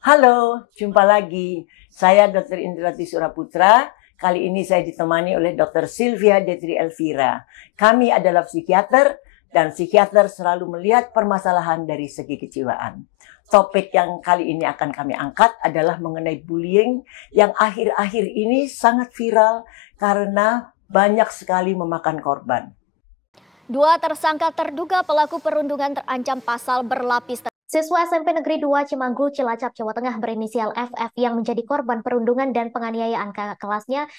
Halo, jumpa lagi. Saya Dr. Indrati Suraputra. Kali ini saya ditemani oleh Dr. Sylvia Detri Elvira. Kami adalah psikiater dan psikiater selalu melihat permasalahan dari segi kejiwaan. Topik yang kali ini akan kami angkat adalah mengenai bullying yang akhir-akhir ini sangat viral karena banyak sekali memakan korban. Dua tersangka terduga pelaku perundungan terancam pasal berlapis. Siswa SMP Negeri 2 Cimanggu, Cilacap, Jawa Tengah berinisial FF yang menjadi korban perundungan dan penganiayaan kakak kelasnya.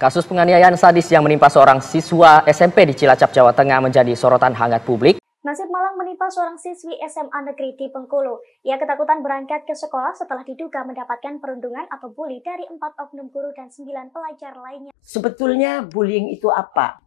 Kasus penganiayaan sadis yang menimpa seorang siswa SMP di Cilacap, Jawa Tengah menjadi sorotan hangat publik. Nasib malang menimpa seorang siswi SMA Negeri di Bengkulu. Ia ketakutan berangkat ke sekolah setelah diduga mendapatkan perundungan atau bully dari 4 oknum guru dan 9 pelajar lainnya. Sebetulnya bullying itu apa?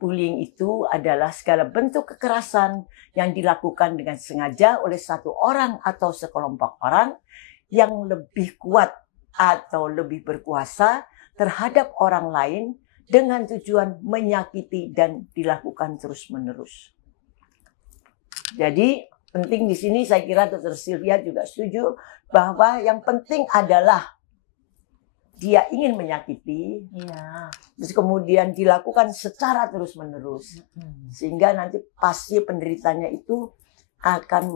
Bullying itu adalah segala bentuk kekerasan yang dilakukan dengan sengaja oleh satu orang atau sekelompok orang yang lebih kuat atau lebih berkuasa terhadap orang lain dengan tujuan menyakiti dan dilakukan terus-menerus. Jadi penting di sini saya kira Dr. Sylvia juga setuju bahwa yang penting adalah dia ingin menyakiti, terus kemudian dilakukan secara terus-menerus, sehingga nanti pasti penderitanya itu akan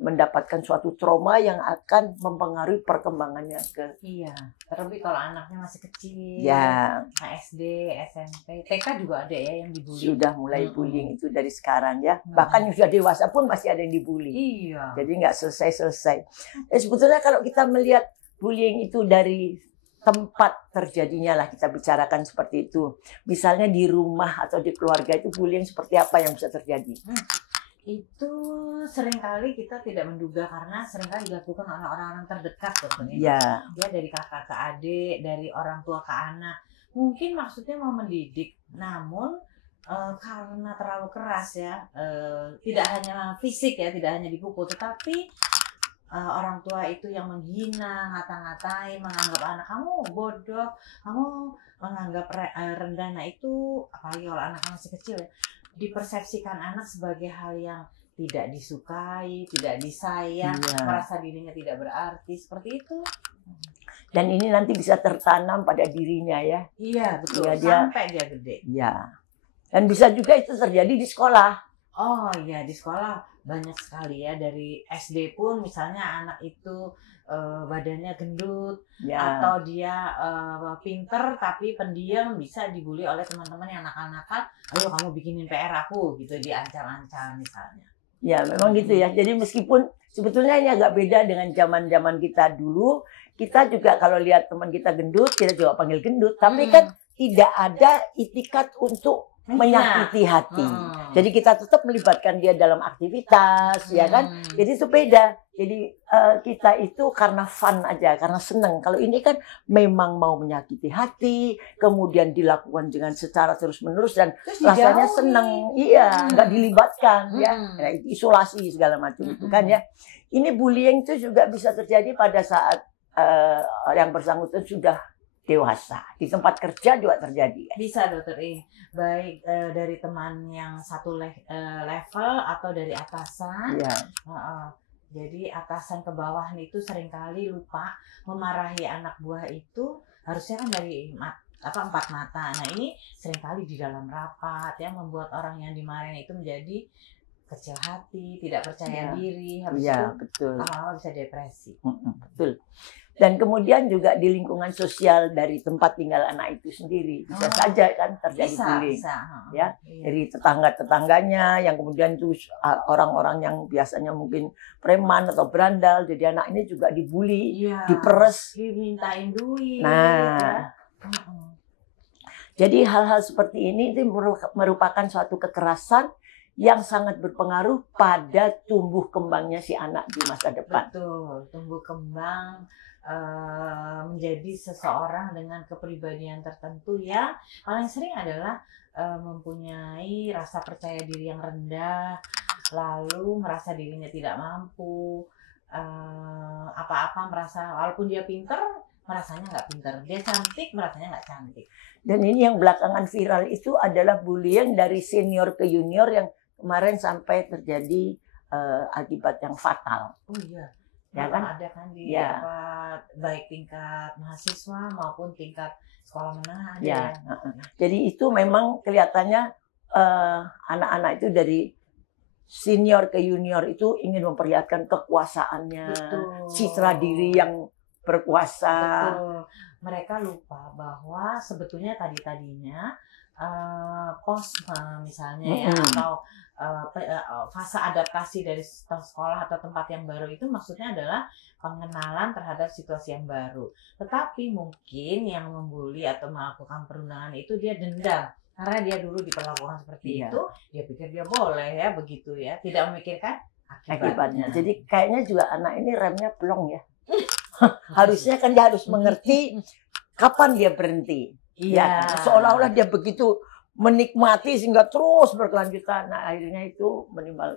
mendapatkan suatu trauma yang akan mempengaruhi perkembangannya ke. Iya, terlebih kalau anaknya masih kecil, Ya, SD, SMP, TK juga ada ya yang dibully. sudah mulai bullying itu dari sekarang ya, bahkan yang sudah dewasa pun masih ada yang dibully. Iya. Jadi nggak selesai-selesai. Sebetulnya kalau kita melihat bullying itu dari tempat terjadinya lah kita bicarakan seperti itu. Misalnya di rumah atau di keluarga itu bullying seperti apa yang bisa terjadi? Itu seringkali kita tidak menduga karena seringkali dilakukan oleh orang-orang terdekat tentunya. Ya. Ya dari kakak ke adik, dari orang tua ke anak. Mungkin maksudnya mau mendidik, namun karena terlalu keras ya, tidak hanya fisik ya, tidak hanya dipukul, tetapi orang tua itu yang menghina, ngata-ngatain, menganggap anak kamu bodoh, kamu menganggap rendah. Nah itu apalagi kalau anak masih kecil ya, dipersepsikan anak sebagai hal yang tidak disukai, tidak disayang, merasa dirinya tidak berarti, seperti itu. Dan ini nanti bisa tertanam pada dirinya ya. Iya betul, Ya, sampai dia gede. Ya. Dan bisa juga itu terjadi di sekolah. Oh iya, di sekolah banyak sekali ya, dari SD pun misalnya anak itu badannya gendut, atau dia pinter tapi pendiam, bisa dibully oleh teman-teman yang nakal-nakal. Ayo kamu bikinin PR aku gitu, diancam-ancam misalnya. Ya memang gitu ya. Jadi meskipun sebetulnya ini agak beda dengan zaman-zaman kita dulu. Kita juga kalau lihat teman kita gendut, kita juga panggil gendut. Tapi kan tidak ada itikat untuk menyakiti hati. Jadi kita tetap melibatkan dia dalam aktivitas, ya kan? Jadi itu beda. Jadi kita itu karena fun aja, karena seneng. Kalau ini kan memang mau menyakiti hati, kemudian dilakukan dengan secara terus-menerus dan rasanya seneng. Iya, nggak dilibatkan, ya. Nah, isolasi segala macam itu kan ya. Ini bullying itu juga bisa terjadi pada saat yang bersangkutan sudah dewasa. Di tempat kerja juga terjadi. Bisa dokter, baik dari teman yang satu level atau dari atasan. Ya. Jadi atasan ke bawah itu seringkali lupa memarahi anak buah itu, harusnya kan dari empat mata. Nah ini seringkali di dalam rapat ya, membuat orang yang dimarahin itu menjadi kecil hati, tidak percaya diri, habis itu lama-lama bisa depresi. Betul. Dan kemudian juga di lingkungan sosial dari tempat tinggal anak itu sendiri bisa saja kan terjadi bullying, ya, dari tetangga-tetangganya yang kemudian itu orang-orang yang biasanya mungkin preman atau berandal, jadi anak ini juga dibully, diperes, dimintain duit. Nah, jadi hal-hal seperti ini itu merupakan suatu kekerasan yang sangat berpengaruh pada tumbuh kembangnya si anak di masa depan. Betul, tumbuh kembang menjadi seseorang dengan kepribadian tertentu yang paling sering adalah mempunyai rasa percaya diri yang rendah, lalu merasa dirinya tidak mampu, apa-apa merasa walaupun dia pintar, merasanya nggak pintar, dia cantik, merasanya nggak cantik. Dan ini yang belakangan viral itu adalah bullying dari senior ke junior yang kemarin sampai terjadi akibat yang fatal. Oh iya. ya kan? Ada kan di Ya. baik tingkat mahasiswa maupun tingkat sekolah menengah ada Ya. ya. Jadi itu memang kelihatannya anak-anak itu dari senior ke junior itu ingin memperlihatkan kekuasaannya, Betul. citra diri yang berkuasa. Betul. Mereka lupa bahwa sebetulnya tadinya posma misalnya ya, atau fase adaptasi dari sekolah atau tempat yang baru itu maksudnya adalah pengenalan terhadap situasi yang baru. Tetapi mungkin yang membuli atau melakukan perundangan itu dia dendam karena dia dulu diperlakukan seperti itu, dia pikir dia boleh ya begitu ya, tidak memikirkan akibatnya. Jadi kayaknya juga anak ini remnya plong ya. Harusnya kan dia harus mengerti kapan dia berhenti. Iya. Ya, seolah-olah dia begitu menikmati sehingga terus berkelanjutan. Nah, akhirnya itu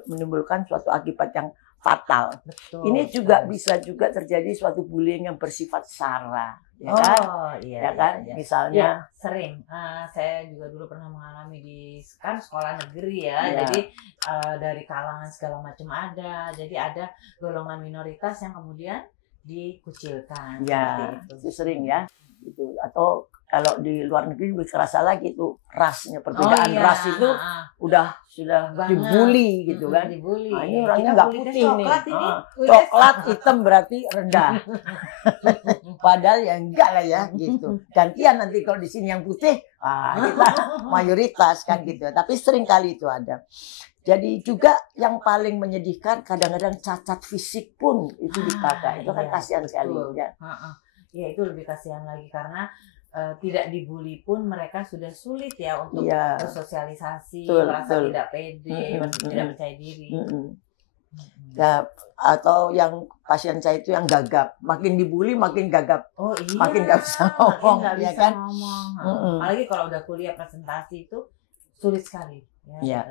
menimbulkan suatu akibat yang fatal. Betul. Ini juga bisa juga terjadi suatu bullying yang bersifat sara, ya kan? Iya, Ya kan? iya. Misalnya Sering. Saya juga dulu pernah mengalami di kan sekolah negeri ya. Iya. Jadi dari kalangan segala macam ada. Jadi ada golongan minoritas yang kemudian dikucilkan. ya Seperti itu sering ya. Itu atau kalau di luar negeri lebih kerasa lagi itu rasnya, perbedaan ras itu sudah Banget. dibully gitu kan. Dibully. Nah, ini orangnya Kita nggak kulitnya putih nih. coklat ini. Coklat hitam berarti rendah. Padahal ya enggak lah ya gitu. Gantian nanti kalau di sini yang putih, kita mayoritas kan gitu. Tapi sering kali itu ada. Jadi juga yang paling menyedihkan kadang-kadang cacat fisik pun itu dipakai. Itu kan kasihan sekali ya. Ya itu lebih kasihan lagi karena tidak dibully pun mereka sudah sulit ya untuk Iya. bersosialisasi, Betul, merasa betul. tidak pede, merasa tidak percaya diri. Ya, atau yang pasien saya itu yang gagap, makin dibully makin gagap. Oh iya, Makin nggak bisa makin ngomong, nggak ya bisa kan? ngomong. Mm-mm. Apalagi kalau udah kuliah presentasi itu sulit sekali. Iya.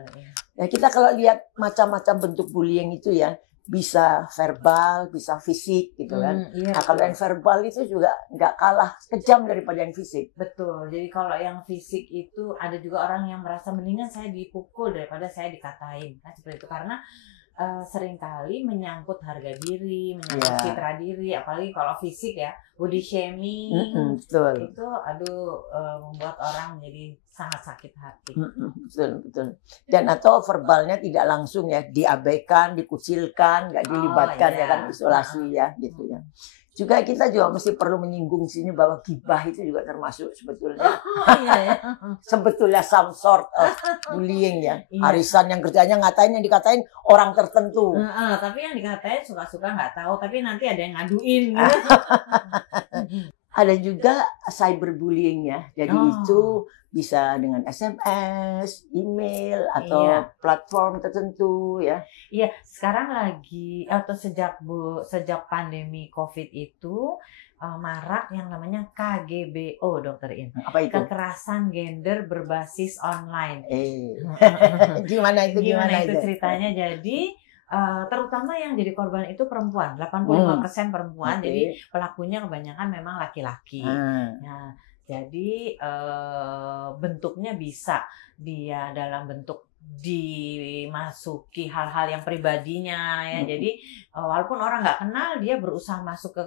Ya, kita kalau lihat macam-macam bentuk bullying itu ya, bisa verbal, bisa fisik gitu kan. Iya, Nah, kalau yang verbal itu juga nggak kalah kejam daripada yang fisik. betul. Jadi kalau yang fisik itu ada juga orang yang merasa mendingan saya dipukul daripada saya dikatain. Nah, seperti itu karena seringkali menyangkut harga diri, menyangkut Iya. citra diri, apalagi kalau fisik ya, body shaming. Betul. Itu membuat orang menjadi sangat sakit hati. Betul. Dan atau verbalnya tidak langsung ya, diabaikan, dikucilkan, nggak dilibatkan iya. ya kan, isolasi ya gitu ya. Juga kita juga mesti perlu menyinggung sini bahwa gibah itu juga termasuk sebetulnya Iya ya. sebetulnya some sort of bullying ya. Iya. Arisan yang kerjanya ngatain yang dikatain orang tertentu. Tapi yang dikatain suka-suka nggak tahu, tapi nanti ada yang ngaduin. Gitu. Ada juga cyberbullying ya. Jadi Oh. itu bisa dengan SMS, email atau Iya. platform tertentu ya. Iya, sekarang lagi atau sejak pandemi COVID itu marak yang namanya KGBO, Dokter In. Apa itu? Kekerasan gender berbasis online. Gimana itu ceritanya? Jadi terutama yang jadi korban itu perempuan, 85% perempuan. Oke. Jadi pelakunya kebanyakan memang laki-laki. Nah, jadi bentuknya bisa dia dalam bentuk dimasuki hal-hal yang pribadinya ya. Jadi walaupun orang nggak kenal, dia berusaha masuk ke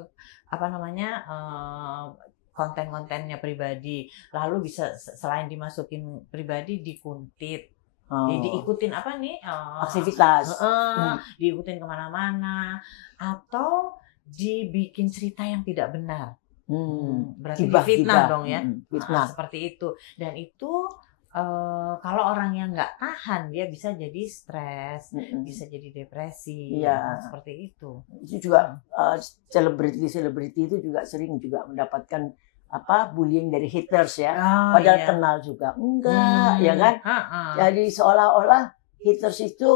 konten-kontennya pribadi. Lalu bisa selain dimasukin pribadi, dikuntit. Diikutin apa nih? Aktivitas. Diikutin kemana-mana. Atau dibikin cerita yang tidak benar. Berarti difitnah dong ya. Fitnah. Seperti itu. Dan itu kalau orang yang nggak tahan, dia bisa jadi stres, bisa jadi depresi. Iya. Seperti itu. Itu juga selebriti itu juga sering juga mendapatkan bullying dari haters ya. Padahal kenal juga enggak, ya kan? Jadi seolah-olah haters itu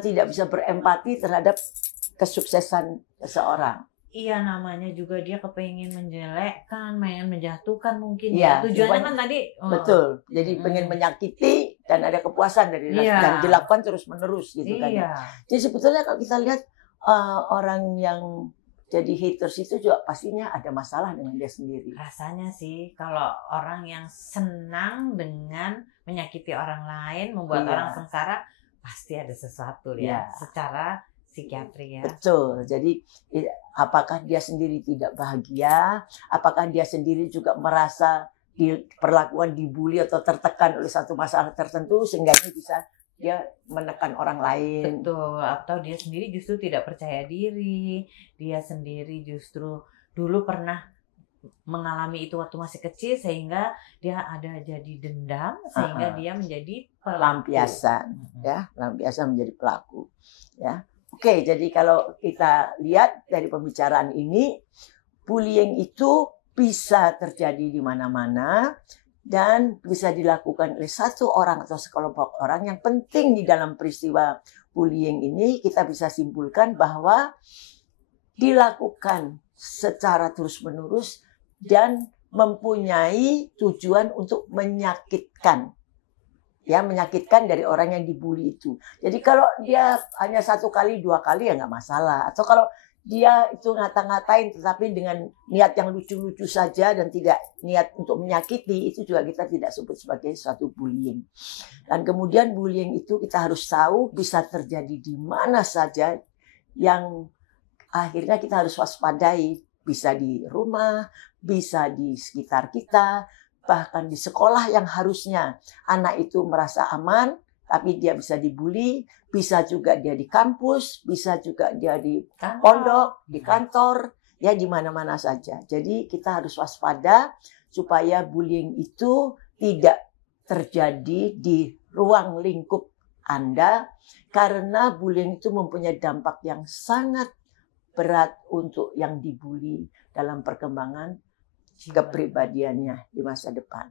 tidak bisa berempati terhadap kesuksesan seseorang. Iya, namanya juga dia kepengen menjelekkan, pengen menjatuhkan mungkin Iya, ya. Tujuannya kan tadi betul. Jadi pengen menyakiti dan ada kepuasan dari dan dilakukan terus-menerus gitu kan. Iya. Jadi sebetulnya kalau kita lihat orang yang jadi haters itu juga pastinya ada masalah dengan dia sendiri. Rasanya sih kalau orang yang senang dengan menyakiti orang lain, membuat orang sengsara, pasti ada sesuatu ya. Secara psikiatri ya. Betul. Jadi apakah dia sendiri tidak bahagia? Apakah dia sendiri juga merasa diperlakukan, dibully atau tertekan oleh satu masalah tertentu sehingga ini bisa dia menekan orang lain. Betul. Atau dia sendiri justru tidak percaya diri. Dia sendiri justru dulu pernah mengalami itu waktu masih kecil sehingga dia ada jadi dendam sehingga dia menjadi pelampiasan, ya, pelampiasan menjadi pelaku, ya. Oke, jadi kalau kita lihat dari pembicaraan ini, bullying itu bisa terjadi di mana-mana dan bisa dilakukan oleh satu orang atau sekelompok orang. Yang penting di dalam peristiwa bullying ini kita bisa simpulkan bahwa dilakukan secara terus-menerus dan mempunyai tujuan untuk menyakitkan. Ya, menyakitkan dari orang yang dibully itu. Jadi kalau dia hanya 1 kali, 2 kali ya nggak masalah. Atau kalau dia itu ngata-ngatain tetapi dengan niat yang lucu-lucu saja dan tidak niat untuk menyakiti, itu juga kita tidak sebut sebagai suatu bullying. Dan kemudian bullying itu kita harus tahu bisa terjadi di mana saja, yang akhirnya kita harus waspadai. Bisa di rumah, bisa di sekitar kita, bahkan di sekolah yang harusnya anak itu merasa aman, tapi dia bisa dibully, bisa juga dia di kampus, bisa juga dia di pondok, di kantor, ya di mana-mana saja. Jadi kita harus waspada supaya bullying itu tidak terjadi di ruang lingkup Anda, karena bullying itu mempunyai dampak yang sangat berat untuk yang dibully dalam perkembangan kepribadiannya di masa depan.